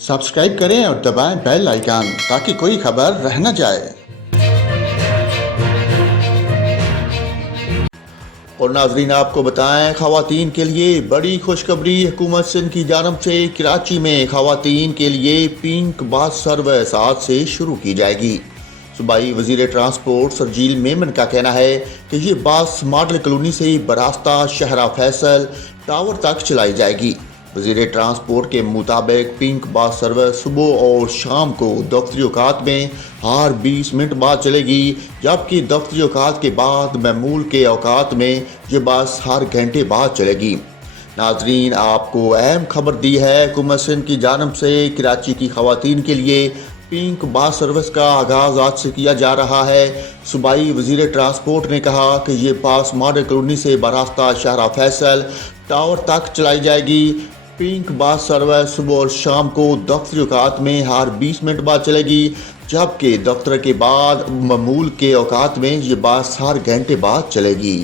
Subscribe करें और दबाएं बेल आइकन ताकि कोई खबर रह न जाए। और नाजरीन आपको बताएं, खवातीन के लिए बड़ी खुशखबरी। हुकूमत सिंध की जानब से कराची में खवातीन के लिए पिंक बस सर्विस आज से शुरू की जाएगी। सूबाई वजीर ट्रांसपोर्ट सरजील मेमन का कहना है कि ये बस मॉडल कॉलोनी से बरास्ता शहरा फैसल टावर तक चलाई जाएगी। वजीर ट्रांसपोर्ट के मुताबिक पिंक बस सर्विस सुबह और शाम को दफ्तरी औकात में हर 20 मिनट बाद चलेगी, जबकि दफ्तरी औकात के बाद मामूल के औकात में ये बस हर घंटे बाद चलेगी। नाजरीन आपको अहम खबर दी है, हुकूमत सिंध की जानब से कराची की खवातीन के लिए पिंक बस सर्विस का आगाज़ आज से किया जा रहा है। सूबाई वजीर ट्रांसपोर्ट ने कहा कि ये बस मॉडल कॉलोनी से बरास्ता शहरा फैसल टावर तक चलाई जाएगी। पिंक बस सर्विस सुबह और शाम को दफ्तरी औकात में हर 20 मिनट बाद चलेगी, जबकि दफ्तर के बाद मामूल के औकात में ये बस हर घंटे बाद चलेगी।